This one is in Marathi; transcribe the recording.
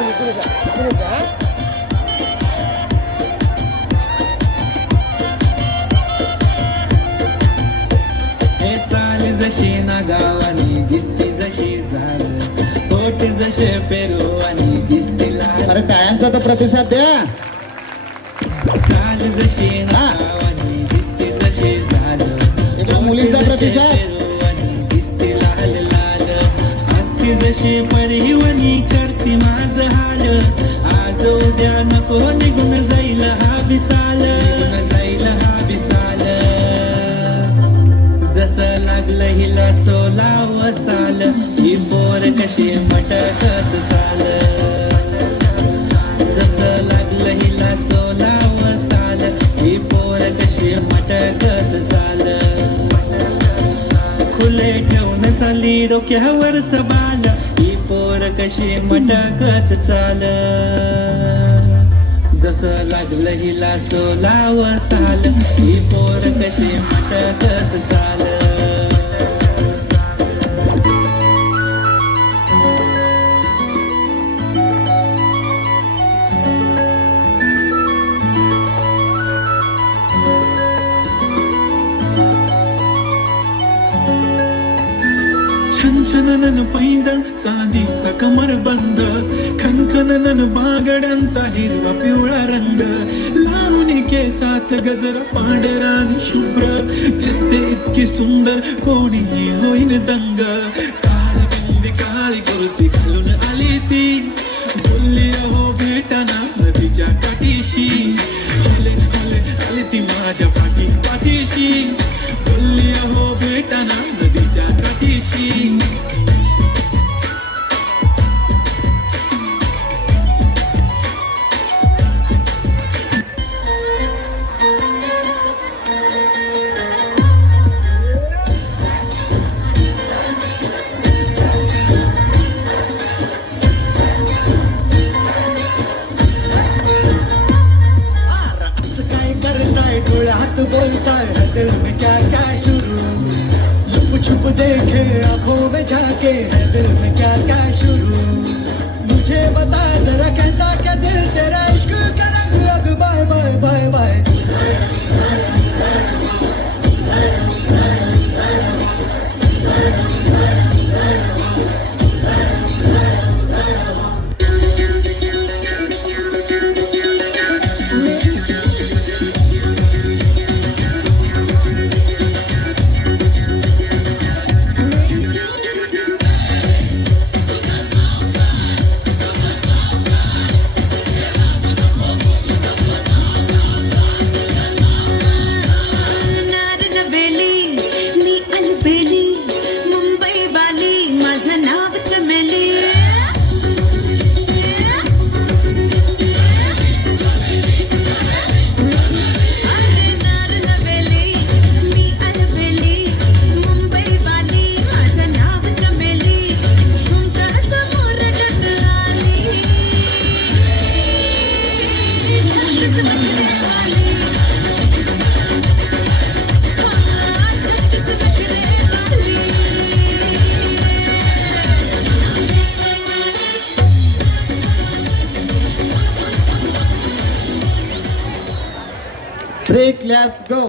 हे चाल जशी ना गावानी दिसती जशी झाल पोट जसे पेरू आणि दिसती लाल. अरे टाळ्यांचा तर प्रतिसाद द्या. चाल जशी ना गावानी दिसती जशी झाल मुलींचा प्रतिसाद आणि दिसती लाल लाल. हसती जशी परिवनी करती माझ हाल आज उद्या नको निघून जाईल हा विसाल जाईल हा विसाल. जसं लागलं हिला सोलाव साल ही पोर कशी मटकत चाल. जसं लागलं हिला सोलाव साल ही पोर कशी मटकत चाल. खुले ठेवून चालली डोक्यावरच बाल ही पोर कशी मटकत चाल. जसं लागलं हिला सोलाव साल ही पोर कशी मटकत चाल. छनछनन पैंजण चांदीचा कमर बंद खनखनन बागड्यांचा हिरवा पिवळा रंग लावणी केसात गजर पांढरानी शुभ्र दिसते इतकी सुंदर कोणीही होईन दंग. काळी कुर्ती घालून आली ती बोलली अहो भेटाना नदीच्या काठीशी हले हले आली ती माझ्या पाठीशी बोलली अहो भेटाना नदीच्या काठीशी. डोळ्यात बोलता है दिल में क्या क्या शुरू लुप छुप देखे आंखों में झाके है दिल में क्या क्या शुरू. मुझे बता जरा कहता क्या दिल तेरा इश्क का रंग रंग bye bye bye bye. Break, let's go.